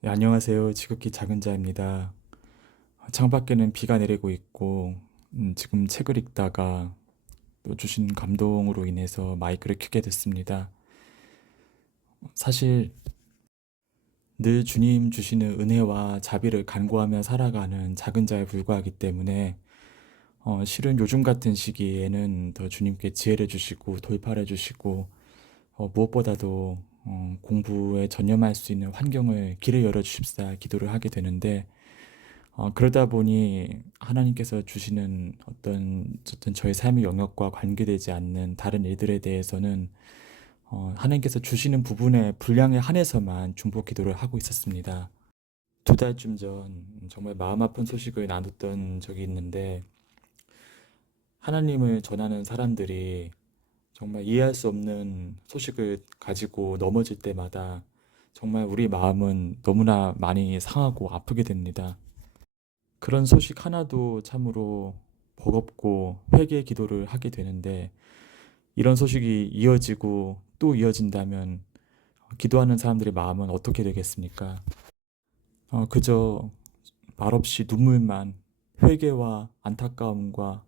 네, 안녕하세요. 지극히 작은 자입니다. 창밖에는 비가 내리고 있고, 지금 책을 읽다가 또 주신 감동으로 인해서 마이크를 켜게 됐습니다. 사실 늘 주님 주시는 은혜와 자비를 간구하며 살아가는 작은 자에 불과하기 때문에 실은 요즘 같은 시기에는 더 주님께 지혜를 주시고 돌파를 주시고 무엇보다도 공부에 전념할 수 있는 환경을 길을 열어 주십사 기도를 하게 되는데 그러다 보니 하나님께서 주시는 어떤 저의 삶의 영역과 관계되지 않는 다른 일들에 대해서는 하나님께서 주시는 부분에 분량에 한해서만 중보 기도를 하고 있었습니다. 두 달쯤 전 정말 마음 아픈 소식을 나눴던 적이 있는데 하나님을 전하는 사람들이 정말 이해할 수 없는 소식을 가지고 넘어질 때마다 정말 우리 마음은 너무나 많이 상하고 아프게 됩니다. 그런 소식 하나도 참으로 버겁고 회개 기도를 하게 되는데 이런 소식이 이어지고 또 이어진다면 기도하는 사람들의 마음은 어떻게 되겠습니까? 그저 말없이 눈물만 회개와 안타까움과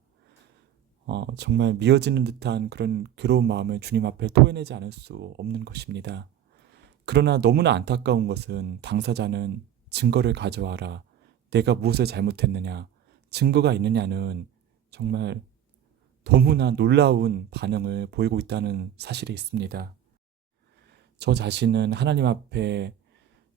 정말 미어지는 듯한 그런 괴로운 마음을 주님 앞에 토해내지 않을 수 없는 것입니다. 그러나 너무나 안타까운 것은 당사자는 증거를 가져와라. 내가 무엇을 잘못했느냐. 증거가 있느냐는 정말 너무나 놀라운 반응을 보이고 있다는 사실이 있습니다. 저 자신은 하나님 앞에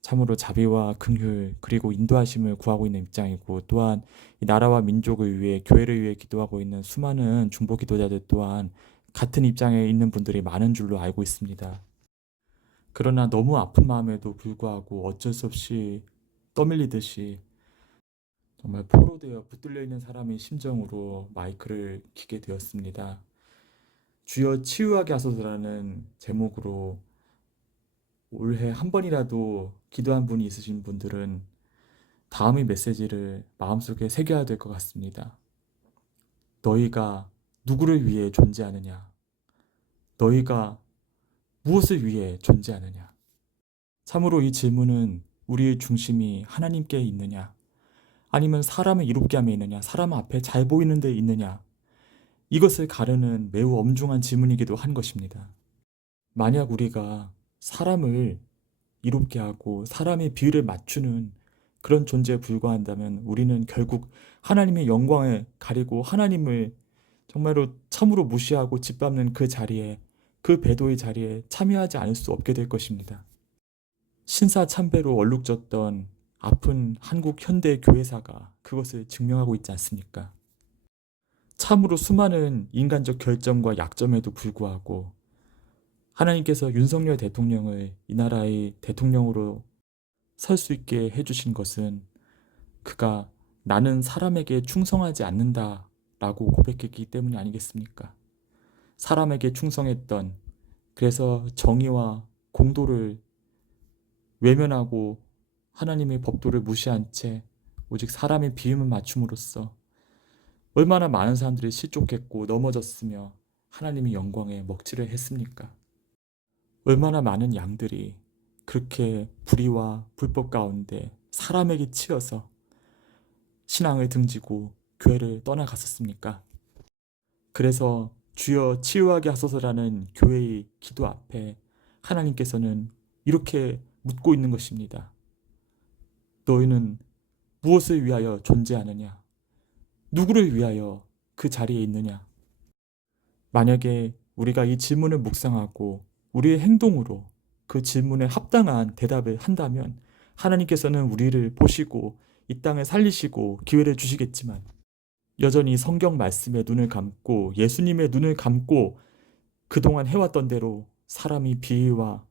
참으로 자비와 긍휼 그리고 인도하심을 구하고 있는 입장이고 또한 이 나라와 민족을 위해 교회를 위해 기도하고 있는 수많은 중보 기도자들 또한 같은 입장에 있는 분들이 많은 줄로 알고 있습니다. 그러나 너무 아픈 마음에도 불구하고 어쩔 수 없이 떠밀리듯이 정말 포로되어 붙들려 있는 사람의 심정으로 마이크를 켜게 되었습니다. 주여 치유하게 하소서라는 제목으로 올해 한 번이라도 기도한 분이 있으신 분들은 다음의 메시지를 마음속에 새겨야 될 것 같습니다. 너희가 누구를 위해 존재하느냐? 너희가 무엇을 위해 존재하느냐? 참으로 이 질문은 우리의 중심이 하나님께 있느냐? 아니면 사람을 이롭게 함에 있느냐? 사람 앞에 잘 보이는 데 있느냐? 이것을 가르는 매우 엄중한 질문이기도 한 것입니다. 만약 우리가 사람을 이롭게 하고 사람의 비율을 맞추는 그런 존재에 불과한다면 우리는 결국 하나님의 영광을 가리고 하나님을 정말로 참으로 무시하고 짓밟는 그 자리에 그 배도의 자리에 참여하지 않을 수 없게 될 것입니다. 신사참배로 얼룩졌던 아픈 한국 현대 교회사가 그것을 증명하고 있지 않습니까? 참으로 수많은 인간적 결점과 약점에도 불구하고 하나님께서 윤석열 대통령을 이 나라의 대통령으로 설 수 있게 해주신 것은 그가 나는 사람에게 충성하지 않는다 라고 고백했기 때문이 아니겠습니까? 사람에게 충성했던 그래서 정의와 공도를 외면하고 하나님의 법도를 무시한 채 오직 사람의 비음을 맞춤으로써 얼마나 많은 사람들이 실족했고 넘어졌으며 하나님의 영광에 먹칠을 했습니까? 얼마나 많은 양들이 그렇게 불의와 불법 가운데 사람에게 치여서 신앙을 등지고 교회를 떠나갔었습니까? 그래서 주여 치유하게 하소서라는 교회의 기도 앞에 하나님께서는 이렇게 묻고 있는 것입니다. 너희는 무엇을 위하여 존재하느냐? 누구를 위하여 그 자리에 있느냐? 만약에 우리가 이 질문을 묵상하고 우리의 행동으로 그 질문에 합당한 대답을 한다면 하나님께서는 우리를 보시고 이 땅을 살리시고 기회를 주시겠지만 여전히 성경 말씀에 눈을 감고 예수님의 눈을 감고 그동안 해왔던 대로 사람이 비위와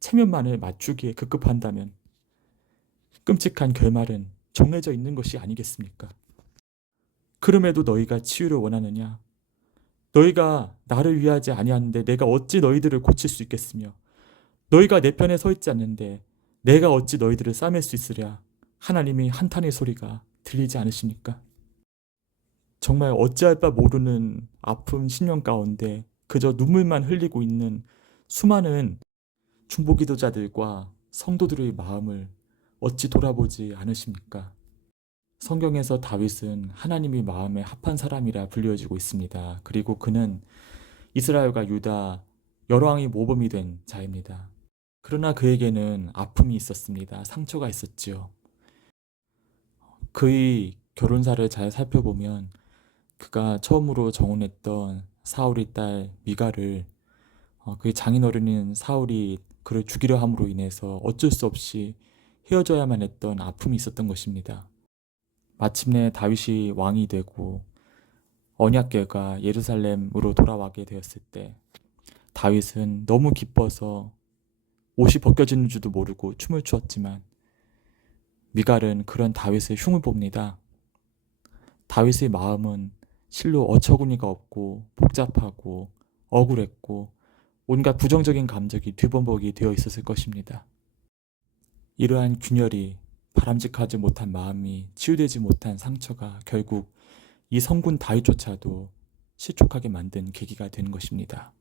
체면만을 맞추기에 급급한다면 끔찍한 결말은 정해져 있는 것이 아니겠습니까? 그럼에도 너희가 치유를 원하느냐? 너희가 나를 위하지 아니하는데 내가 어찌 너희들을 고칠 수 있겠으며 너희가 내 편에 서 있지 않는데 내가 어찌 너희들을 싸맬 수 있으랴? 하나님이 한탄의 소리가 들리지 않으십니까? 정말 어찌할 바 모르는 아픔 신령 가운데 그저 눈물만 흘리고 있는 수많은 중보기도자들과 성도들의 마음을 어찌 돌아보지 않으십니까? 성경에서 다윗은 하나님이 마음에 합한 사람이라 불려지고 있습니다. 그리고 그는 이스라엘과 유다 여러 왕이 모범이 된 자입니다. 그러나 그에게는 아픔이 있었습니다. 상처가 있었지요. 그의 결혼사를 잘 살펴보면 그가 처음으로 정혼했던 사울의 딸 미가를 그의 장인어른인 사울이 그를 죽이려 함으로 인해서 어쩔 수 없이 헤어져야만 했던 아픔이 있었던 것입니다. 마침내 다윗이 왕이 되고 언약궤가 예루살렘으로 돌아와게 되었을 때 다윗은 너무 기뻐서 옷이 벗겨지는 줄도 모르고 춤을 추었지만 미갈은 그런 다윗의 흉을 봅니다. 다윗의 마음은 실로 어처구니가 없고 복잡하고 억울했고 온갖 부정적인 감정이 뒤범벅이 되어 있었을 것입니다. 이러한 균열이 바람직하지 못한 마음이 치유되지 못한 상처가 결국 이 성군 다윗조차도 실족하게 만든 계기가 된 것입니다.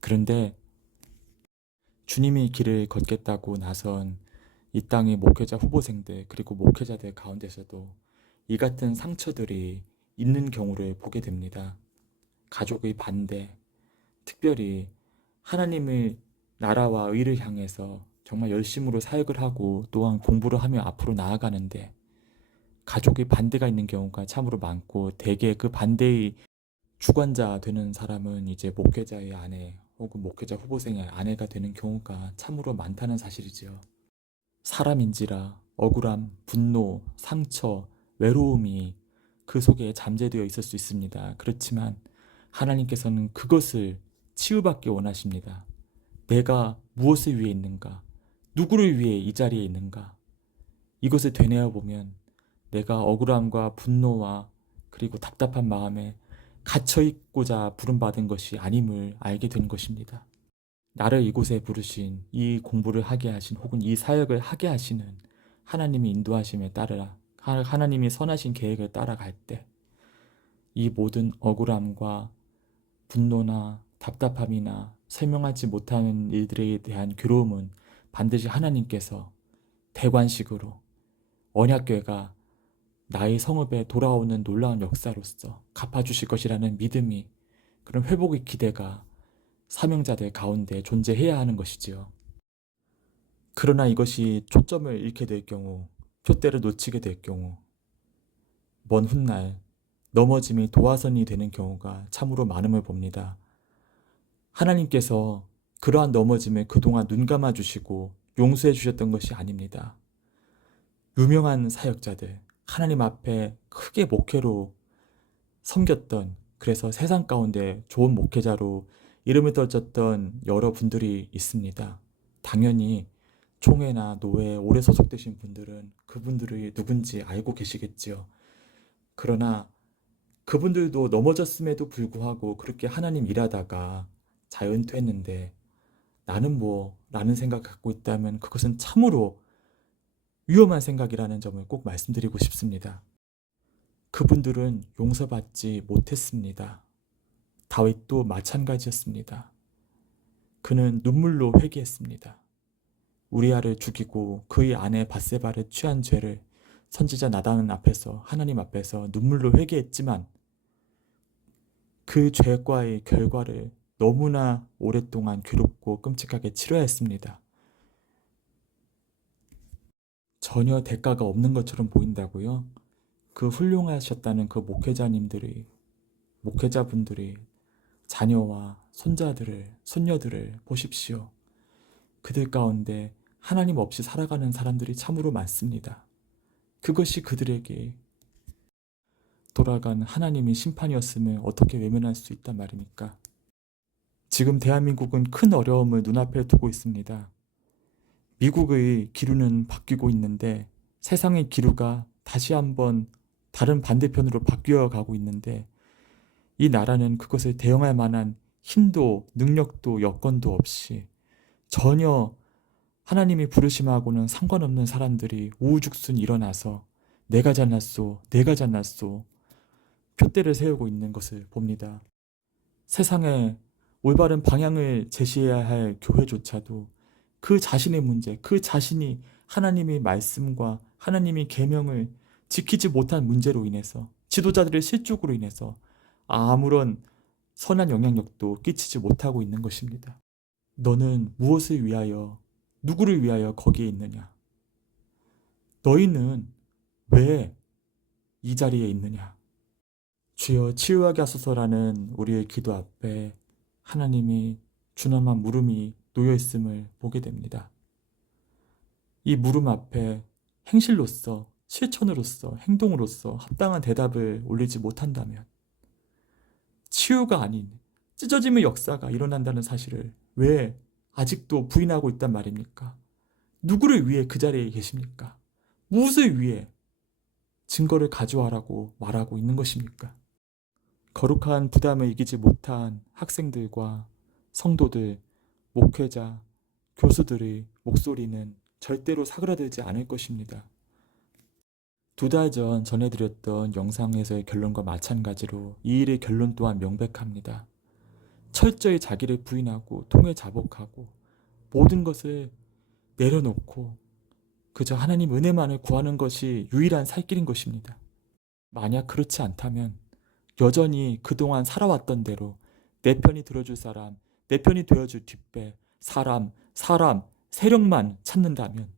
그런데 주님이 길을 걷겠다고 나선 이 땅의 목회자 후보생들 그리고 목회자들 가운데서도 이 같은 상처들이 있는 경우를 보게 됩니다. 가족의 반대, 특별히 하나님의 나라와 의를 향해서 정말 열심으로 사역을 하고 또한 공부를 하며 앞으로 나아가는데 가족의 반대가 있는 경우가 참으로 많고 대개 그 반대의 주관자 되는 사람은 이제 목회자의 아내 혹은 목회자 후보생의 아내가 되는 경우가 참으로 많다는 사실이지요. 사람인지라 억울함, 분노, 상처, 외로움이 그 속에 잠재되어 있을 수 있습니다. 그렇지만 하나님께서는 그것을 치유받기 원하십니다. 내가 무엇을 위해 있는가? 누구를 위해 이 자리에 있는가? 이것을 되뇌어 보면 내가 억울함과 분노와 그리고 답답한 마음에 갇혀 있고자 부름받은 것이 아님을 알게 된 것입니다. 나를 이곳에 부르신 이 공부를 하게 하신 혹은 이 사역을 하게 하시는 하나님의 인도하심에 따라 하나님이 선하신 계획을 따라갈 때 이 모든 억울함과 분노나 답답함이나 설명하지 못하는 일들에 대한 괴로움은 반드시 하나님께서 대관식으로 언약궤가 나의 성읍에 돌아오는 놀라운 역사로서 갚아주실 것이라는 믿음이 그런 회복의 기대가 사명자들 가운데 존재해야 하는 것이지요. 그러나 이것이 초점을 잃게 될 경우, 촛대를 놓치게 될 경우, 먼 훗날 넘어짐이 도화선이 되는 경우가 참으로 많음을 봅니다. 하나님께서 그러한 넘어짐을 그동안 눈 감아 주시고 용서해 주셨던 것이 아닙니다. 유명한 사역자들, 하나님 앞에 크게 목회로 섬겼던, 그래서 세상 가운데 좋은 목회자로 이름을 떨쳤던 여러 분들이 있습니다. 당연히 총회나 노회에 오래 소속되신 분들은 그분들이 누군지 알고 계시겠지요. 그러나 그분들도 넘어졌음에도 불구하고 그렇게 하나님 일하다가 자연퇴했는데 나는 뭐 라는 생각 갖고 있다면 그것은 참으로 위험한 생각이라는 점을 꼭 말씀드리고 싶습니다. 그분들은 용서받지 못했습니다. 다윗도 마찬가지였습니다. 그는 눈물로 회개했습니다. 우리아를 죽이고 그의 아내 밧세바를 취한 죄를 선지자 나단 앞에서 하나님 앞에서 눈물로 회개했지만 그 죄과의 결과를 너무나 오랫동안 괴롭고 끔찍하게 치러야 했습니다. 전혀 대가가 없는 것처럼 보인다고요? 그 훌륭하셨다는 그 목회자분들이 자녀와 손자들을, 손녀들을 보십시오. 그들 가운데 하나님 없이 살아가는 사람들이 참으로 많습니다. 그것이 그들에게 돌아간 하나님의 심판이었음을 어떻게 외면할 수 있단 말입니까? 지금 대한민국은 큰 어려움을 눈앞에 두고 있습니다. 미국의 기류는 바뀌고 있는데 세상의 기류가 다시 한번 다른 반대편으로 바뀌어 가고 있는데 이 나라는 그것을 대응할 만한 힘도 능력도 여건도 없이 전혀 하나님이 부르심하고는 상관없는 사람들이 우후죽순 일어나서 내가 잘났소, 내가 잘났소 표대를 세우고 있는 것을 봅니다. 세상에 올바른 방향을 제시해야 할 교회조차도 그 자신의 문제, 그 자신이 하나님의 말씀과 하나님의 계명을 지키지 못한 문제로 인해서 지도자들의 실족으로 인해서 아무런 선한 영향력도 끼치지 못하고 있는 것입니다. 너는 무엇을 위하여, 누구를 위하여 거기에 있느냐? 너희는 왜 이 자리에 있느냐? 주여 치유하게 하소서라는 우리의 기도 앞에 하나님이 준엄한 물음이 놓여 있음을 보게 됩니다. 이 물음 앞에 행실로서, 실천으로서, 행동으로서 합당한 대답을 올리지 못한다면 치유가 아닌 찢어짐의 역사가 일어난다는 사실을 왜 아직도 부인하고 있단 말입니까? 누구를 위해 그 자리에 계십니까? 무엇을 위해 증거를 가져와라고 말하고 있는 것입니까? 거룩한 부담을 이기지 못한 학생들과 성도들, 목회자, 교수들의 목소리는 절대로 사그라들지 않을 것입니다. 2달 전 전해드렸던 영상에서의 결론과 마찬가지로 이 일의 결론 또한 명백합니다. 철저히 자기를 부인하고 통에 자복하고 모든 것을 내려놓고 그저 하나님 은혜만을 구하는 것이 유일한 살 길인 것입니다. 만약 그렇지 않다면 여전히 그동안 살아왔던 대로 내 편이 들어줄 사람, 내 편이 되어줄 뒷배, 사람, 세력만 찾는다면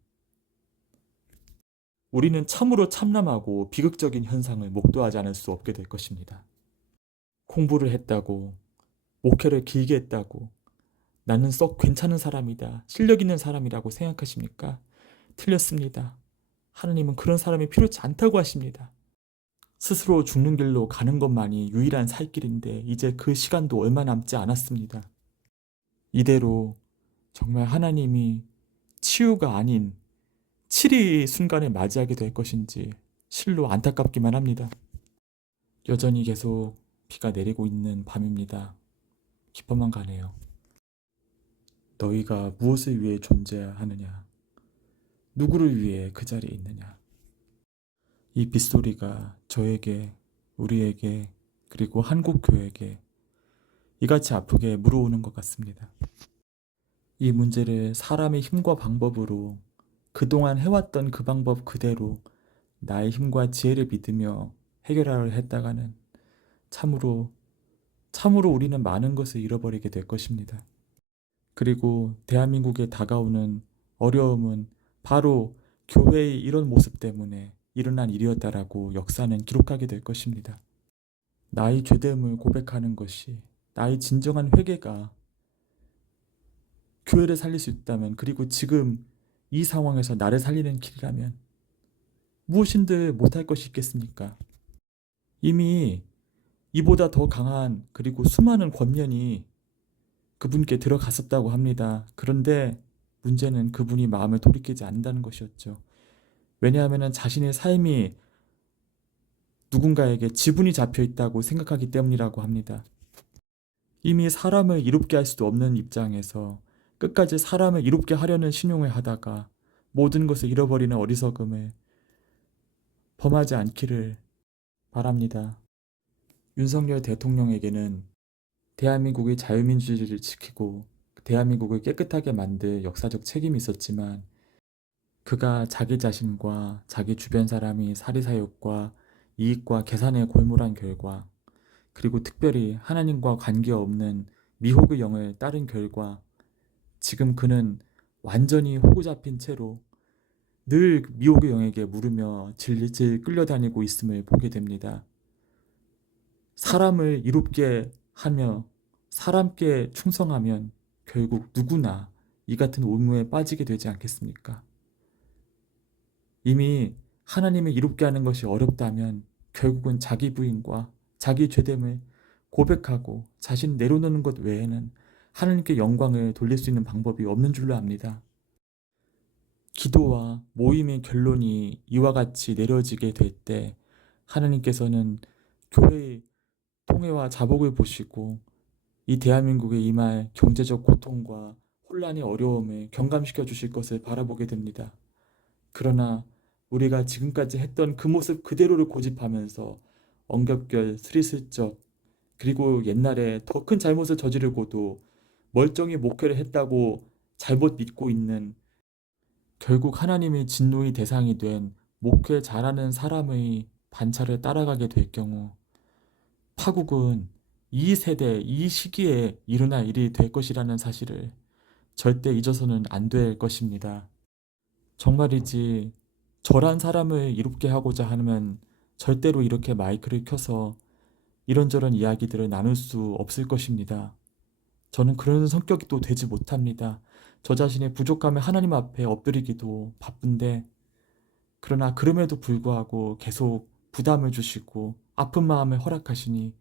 우리는 참으로 참남하고 비극적인 현상을 목도하지 않을 수 없게 될 것입니다. 공부를 했다고, 목회를 길게 했다고, 나는 썩 괜찮은 사람이다, 실력 있는 사람이라고 생각하십니까? 틀렸습니다. 하나님은 그런 사람이 필요치 않다고 하십니다. 스스로 죽는 길로 가는 것만이 유일한 살 길인데 이제 그 시간도 얼마 남지 않았습니다. 이대로 정말 하나님이 치유가 아닌 치리의 순간을 맞이하게 될 것인지 실로 안타깝기만 합니다. 여전히 계속 비가 내리고 있는 밤입니다. 기뻐만 가네요. 너희가 무엇을 위해 존재하느냐? 누구를 위해 그 자리에 있느냐? 이 빗소리가 저에게, 우리에게, 그리고 한국교회에게 이같이 아프게 물어오는 것 같습니다. 이 문제를 사람의 힘과 방법으로 그동안 해왔던 그 방법 그대로 나의 힘과 지혜를 믿으며 해결하려 했다가는 참으로 우리는 많은 것을 잃어버리게 될 것입니다. 그리고 대한민국에 다가오는 어려움은 바로 교회의 이런 모습 때문에 일어난 일이었다라고 역사는 기록하게 될 것입니다. 나의 죄됨을 고백하는 것이, 나의 진정한 회개가 교회를 살릴 수 있다면, 그리고 지금 이 상황에서 나를 살리는 길이라면 무엇인들 못할 것이 있겠습니까? 이미 이보다 더 강한 그리고 수많은 권면이 그분께 들어갔었다고 합니다. 그런데 문제는 그분이 마음을 돌이키지 않는다는 것이었죠. 왜냐하면 자신의 삶이 누군가에게 지분이 잡혀 있다고 생각하기 때문이라고 합니다. 이미 사람을 이롭게 할 수도 없는 입장에서 끝까지 사람을 이롭게 하려는 신용을 하다가 모든 것을 잃어버리는 어리석음을 범하지 않기를 바랍니다. 윤석열 대통령에게는 대한민국의 자유민주주의를 지키고 대한민국을 깨끗하게 만들 역사적 책임이 있었지만 그가 자기 자신과 자기 주변 사람이 사리사욕과 이익과 계산에 골몰한 결과, 그리고 특별히 하나님과 관계없는 미혹의 영을 따른 결과 지금 그는 완전히 호구 잡힌 채로 늘 미혹의 영에게 물으며 질질 끌려다니고 있음을 보게 됩니다. 사람을 이롭게 하며 사람께 충성하면 결국 누구나 이 같은 올무에 빠지게 되지 않겠습니까? 이미 하나님을 이롭게 하는 것이 어렵다면 결국은 자기 부인과 자기 죄됨을 고백하고 자신 내려놓는 것 외에는 하나님께 영광을 돌릴 수 있는 방법이 없는 줄로 압니다. 기도와 모임의 결론이 이와 같이 내려지게 될 때 하나님께서는 교회의 통해와 자복을 보시고 이 대한민국에 임할 경제적 고통과 혼란의 어려움을 경감시켜 주실 것을 바라보게 됩니다. 그러나 우리가 지금까지 했던 그 모습 그대로를 고집하면서 엉겹결 스리슬쩍, 그리고 옛날에 더 큰 잘못을 저지르고도 멀쩡히 목회를 했다고 잘못 믿고 있는, 결국 하나님의 진노의 대상이 된 목회 잘하는 사람의 반차를 따라가게 될 경우 파국은 이 세대, 이 시기에 일어날 일이 될 것이라는 사실을 절대 잊어서는 안 될 것입니다. 정말이지 저란 사람을 이롭게 하고자 하면 절대로 이렇게 마이크를 켜서 이런저런 이야기들을 나눌 수 없을 것입니다. 저는 그런 성격이 또 되지 못합니다. 저 자신의 부족함을 하나님 앞에 엎드리기도 바쁜데, 그러나 그럼에도 불구하고 계속 부담을 주시고 아픈 마음을 허락하시니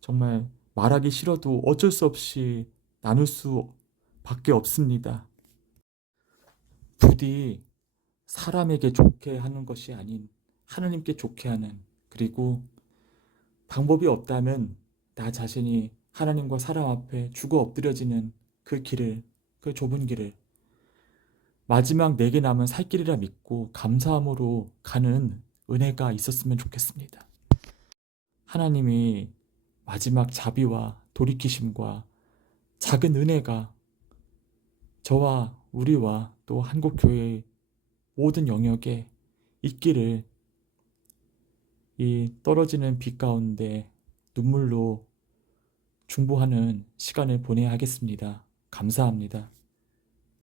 정말 말하기 싫어도 어쩔 수 없이 나눌 수 밖에 없습니다. 부디 사람에게 좋게 하는 것이 아닌 하나님께 좋게 하는, 그리고 방법이 없다면 나 자신이 하나님과 사람 앞에 죽어 엎드려지는 그 길을, 그 좁은 길을 마지막 내게 남은 살 길이라 믿고 감사함으로 가는 은혜가 있었으면 좋겠습니다. 하나님이 마지막 자비와 돌이키심과 작은 은혜가 저와 우리와 또 한국교회의 모든 영역에 있기를, 이 떨어지는 빛 가운데 눈물로 중보하는 시간을 보내야 하겠습니다. 감사합니다.